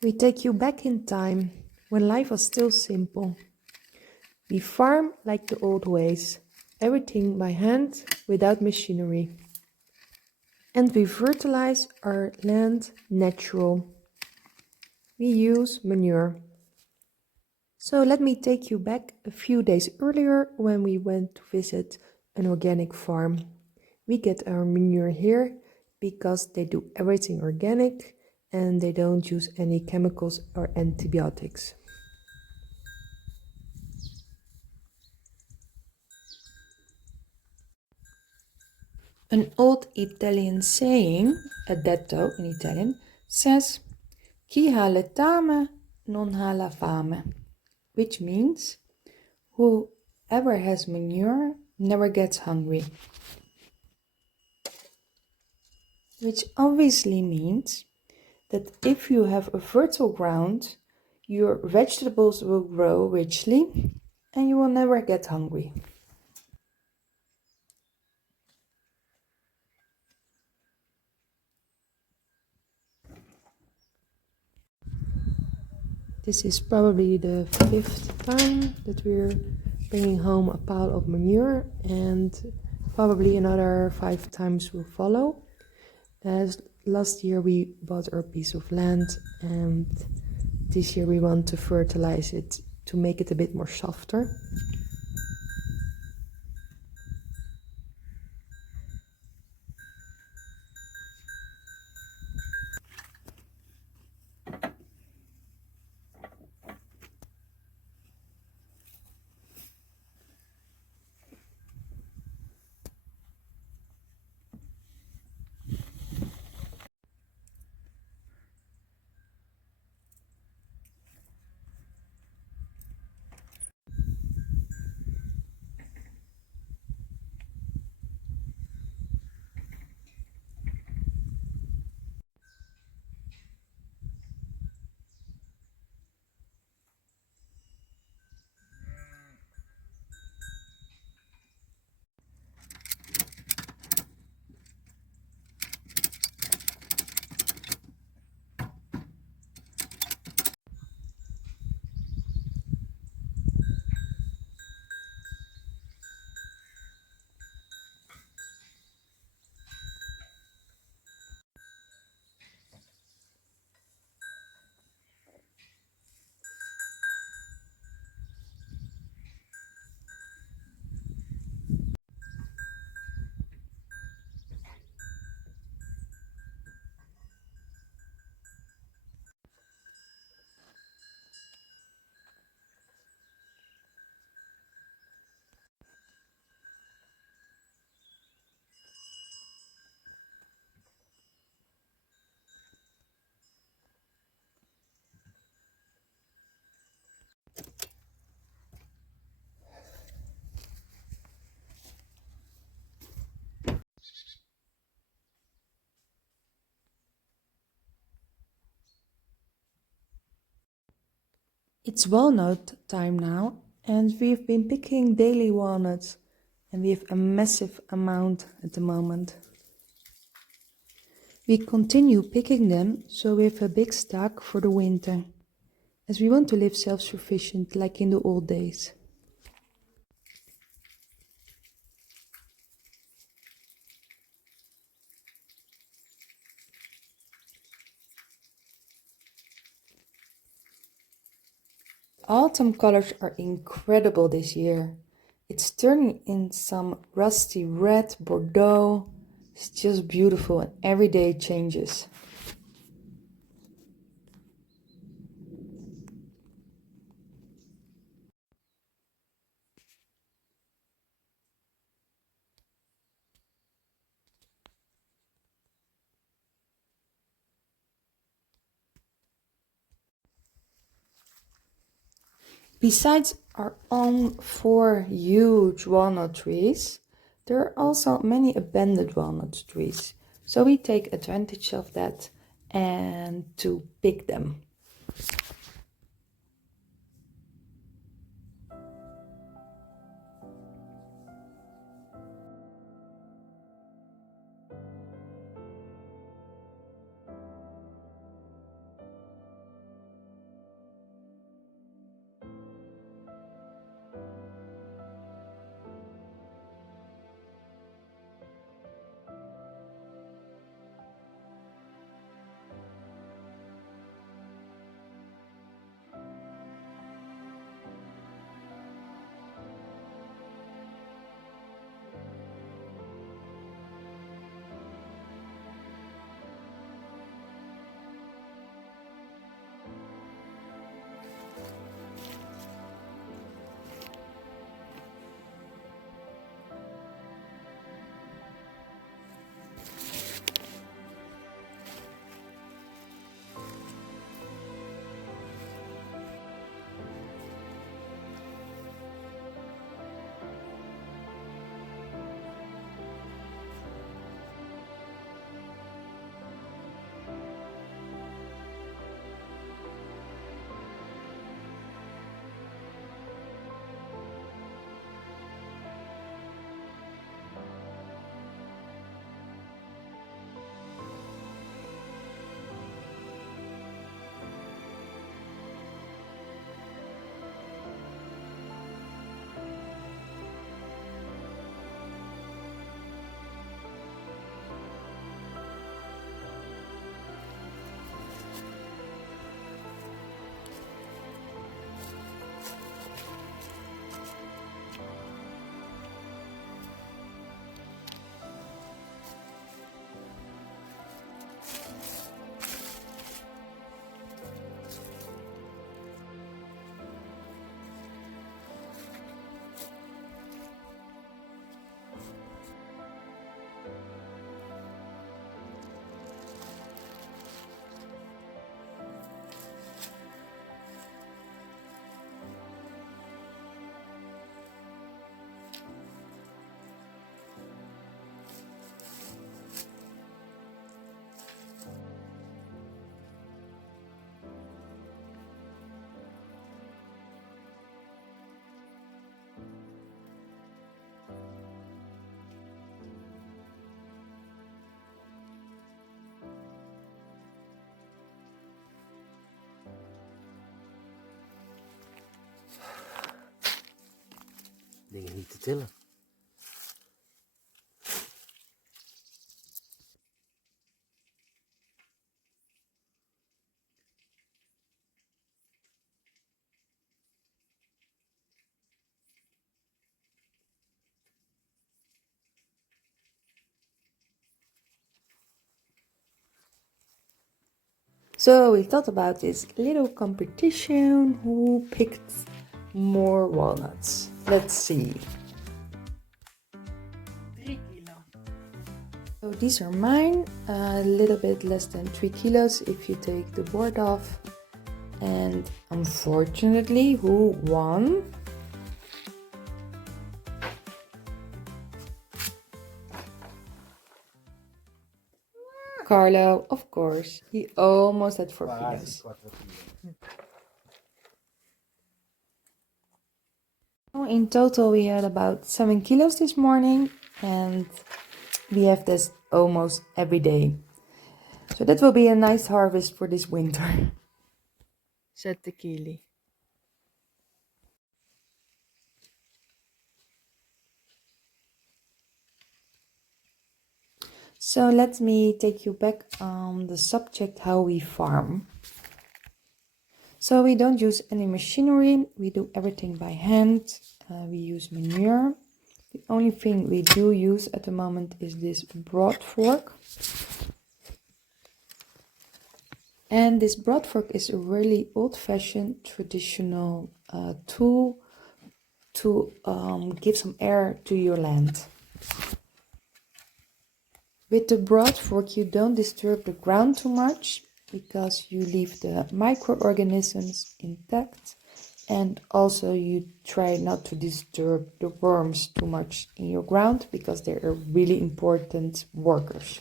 We take you back in time when life was still simple. We farm like the old ways, everything by hand without machinery. And we fertilize our land natural. We use manure. So let me take you back a few days earlier when we went to visit an organic farm. We get our manure here because they do everything organic and they don't use any chemicals or antibiotics. An old Italian saying, a detto in Italian, says, Chi ha letame non ha la fame, which means, whoever has manure never gets hungry. Which obviously means that if you have a fertile ground, your vegetables will grow richly and you will never get hungry. This is probably the 5th time that we're bringing home a pile of manure, and probably another 5 times will follow. As last year we bought our piece of land, and this year we want to fertilize it to make it a bit more softer. It's walnut time now, and we've been picking daily walnuts, and we have a massive amount at the moment. We continue picking them so we have a big stock for the winter, as we want to live self-sufficient like in the old days. Autumn colors are incredible this year. It's turning in some rusty red, Bordeaux. It's just beautiful and every day changes. Besides our own 4 huge walnut trees, there are also many abandoned walnut trees. So we take advantage of that and to pick them. dingen niet te tillen. So we thought about this little competition. Who picked more walnuts? Let's see. 3 kilo. So these are mine, a little bit less than 3 kilos if you take the board off. And unfortunately, who won? Carlo, of course. He almost had 4 kilos. In total, we had about 7 kilos this morning, and we have this almost every day. So that will be a nice harvest for this winter. Zet de kili. So let me take you back on the subject how we farm. So we don't use any machinery, we do everything by hand, we use manure. The only thing we do use at the moment is this broad fork. And this broad fork is a really old-fashioned traditional tool to give some air to your land. With the broad fork you don't disturb the ground too much because you leave the microorganisms intact, and also you try not to disturb the worms too much in your ground because they are really important workers.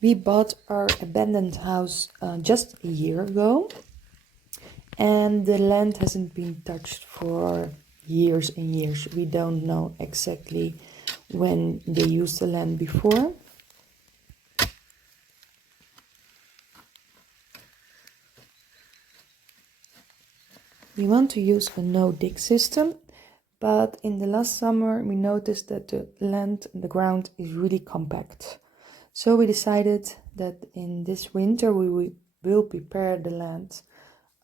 We bought our abandoned house just a year ago, and the land hasn't been touched for years and years. We don't know exactly when they used the land before. We want to use a no-dig system, but in the last summer we noticed that the land, the ground is really compact. So we decided that in this winter we will prepare the land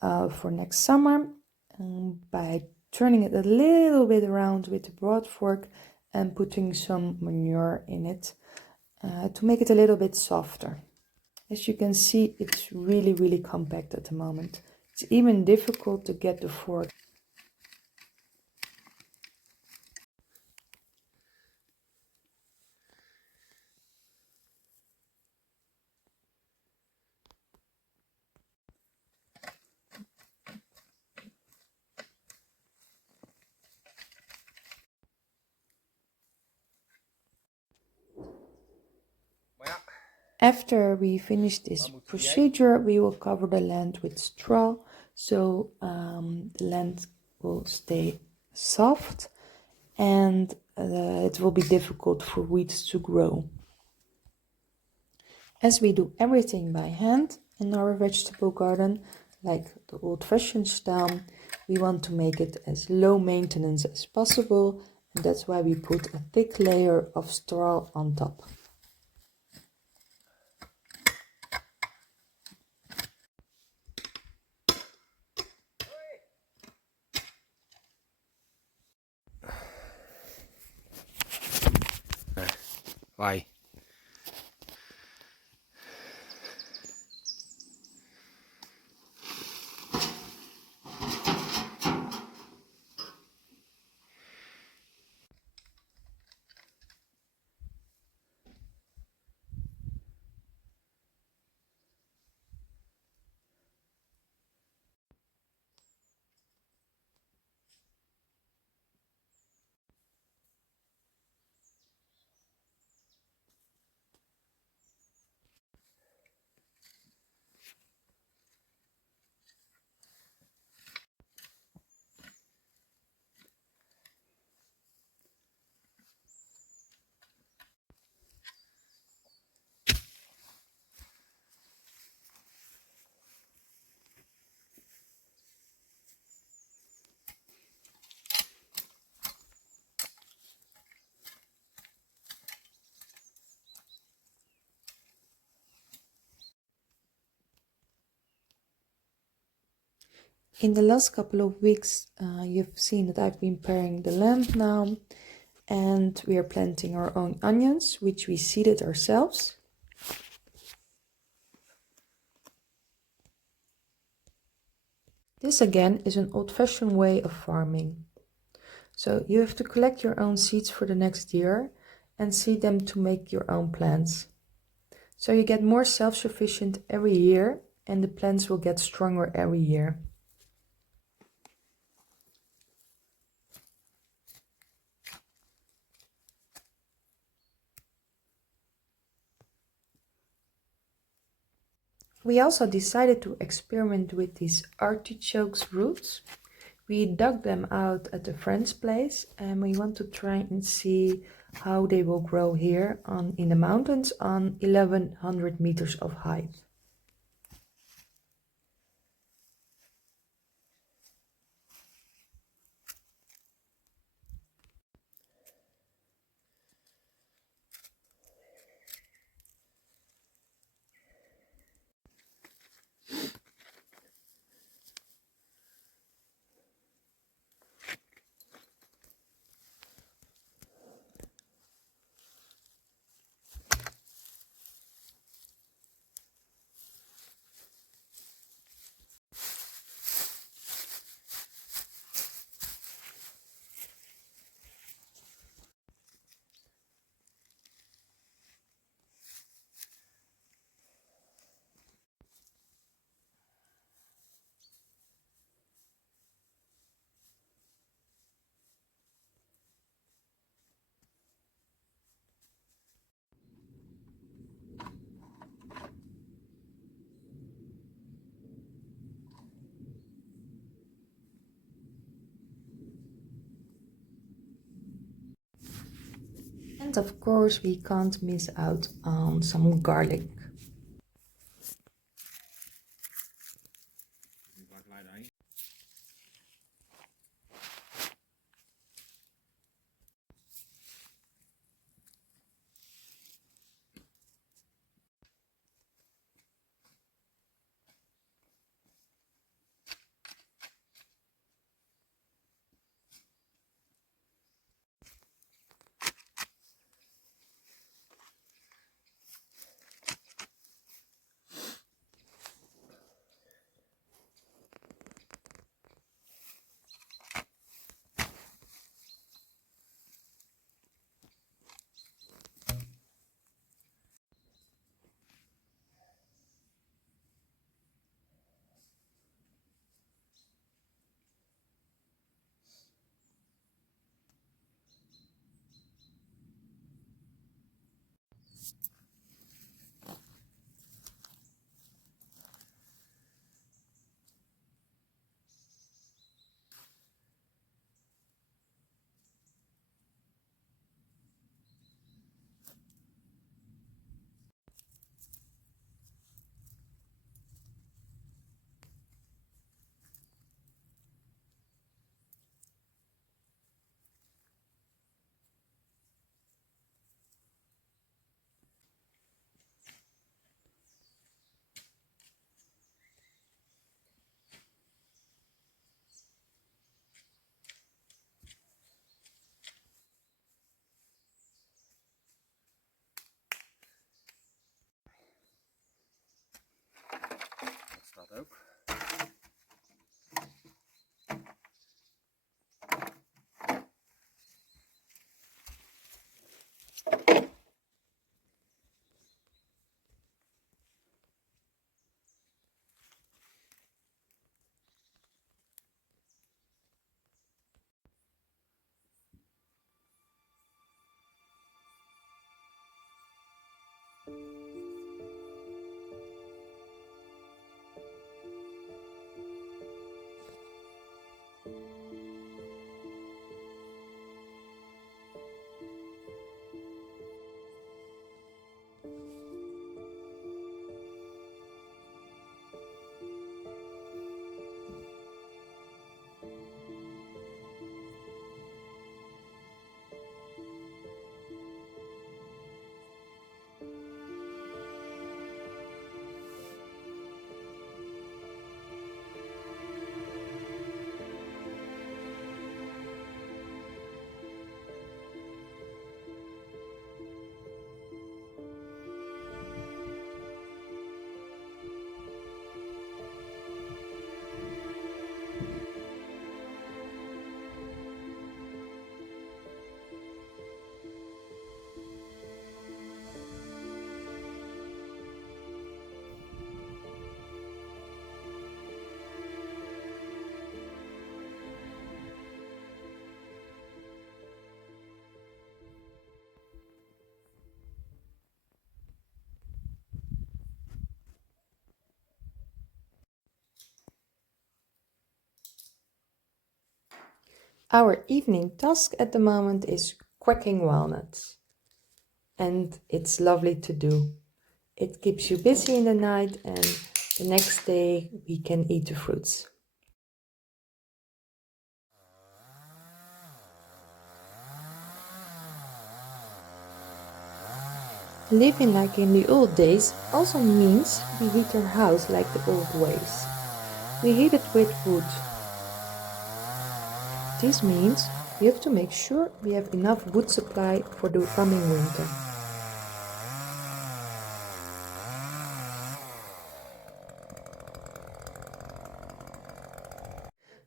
for next summer by turning it a little bit around with the broad fork and putting some manure in it to make it a little bit softer. As you can see, it's really compact at the moment. It's even difficult to get the fork. After we finish this procedure, we will cover the land with straw, so the land will stay soft and it will be difficult for weeds to grow. As we do everything by hand in our vegetable garden, like the old-fashioned style, we want to make it as low maintenance as possible, and that's why we put a thick layer of straw on top. Why? In the last couple of weeks, you've seen that I've been paring the land now, and we are planting our own onions, which we seeded ourselves. This again is an old-fashioned way of farming. So you have to collect your own seeds for the next year and seed them to make your own plants. So you get more self-sufficient every year, and the plants will get stronger every year. We also decided to experiment with these artichokes roots. We dug them out at a friend's place, and we want to try and see how they will grow here in the mountains on 1100 meters of height. And of course, we can't miss out on some garlic. Dat staat ook. Our evening task at the moment is cracking walnuts. And it's lovely to do. It keeps you busy in the night and the next day we can eat the fruits. Living like in the old days also means we heat our house like the old ways. We heat it with wood. This means we have to make sure we have enough wood supply for the coming winter.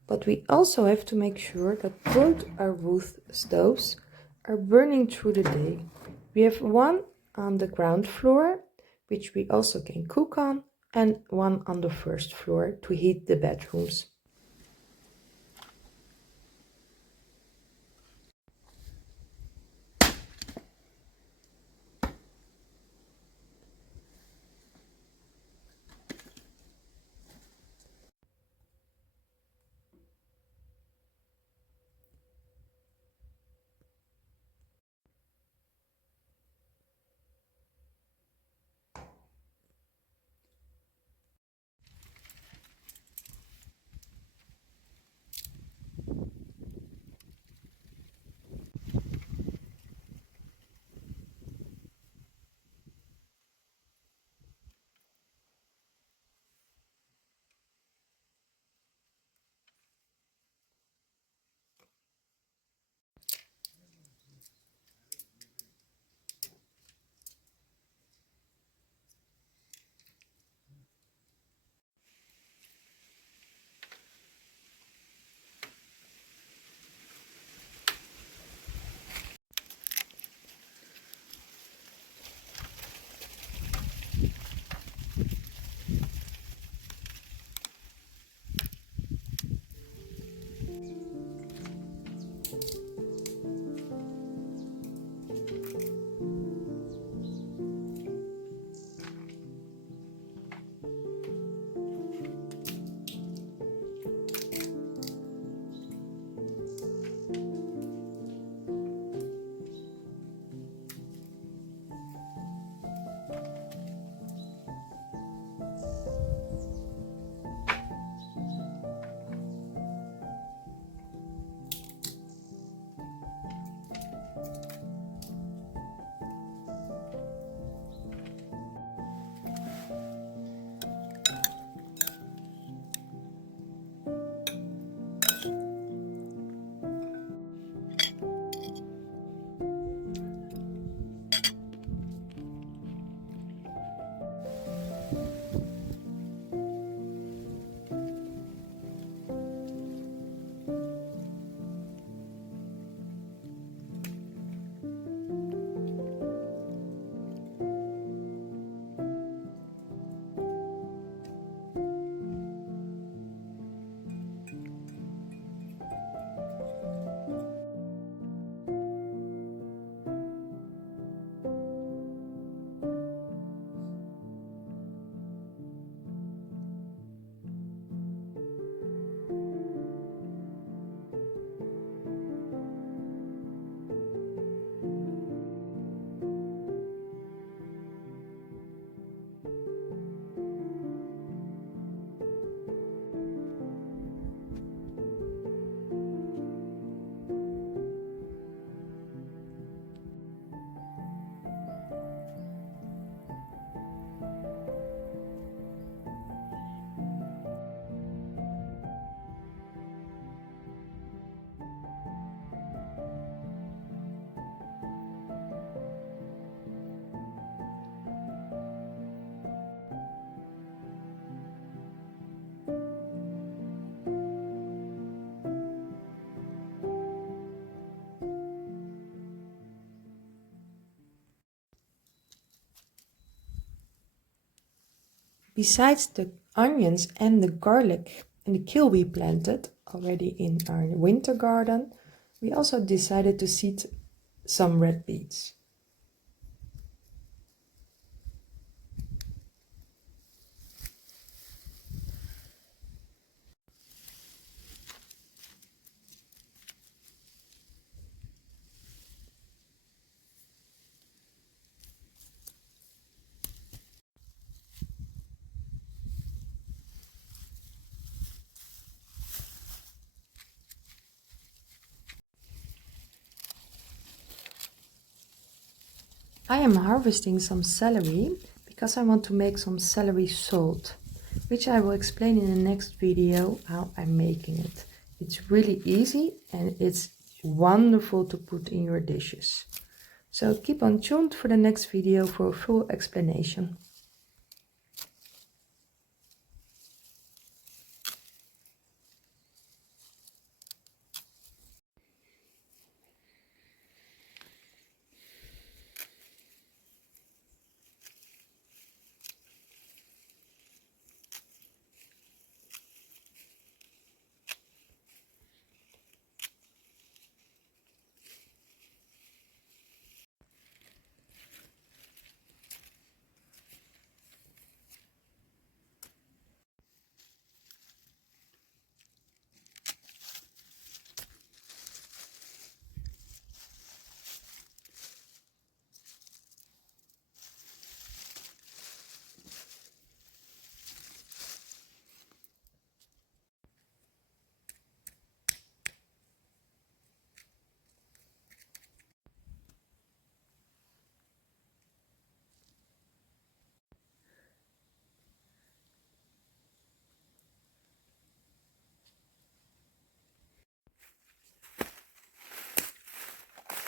But we also have to make sure that both our wood stoves are burning through the day. We have one on the ground floor, which we also can cook on, and one on the first floor to heat the bedrooms. Besides the onions and the garlic and the kale we planted already in our winter garden, we also decided to seed some red beets. I am harvesting some celery because I want to make some celery salt, which I will explain in the next video how I'm making it. It's really easy and it's wonderful to put in your dishes. So keep on tuned for the next video for a full explanation.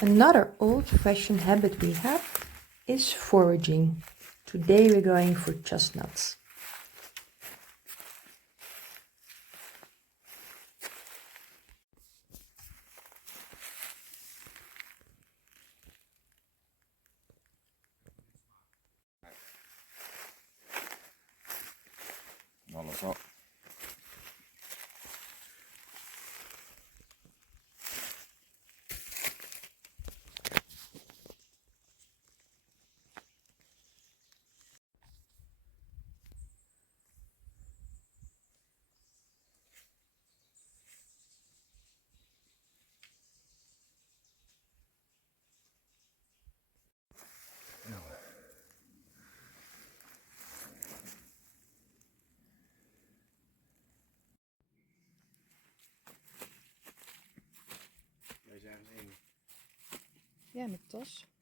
Another old-fashioned habit we have is foraging. Today we're going for chestnuts. Alles op. Ja, met tas.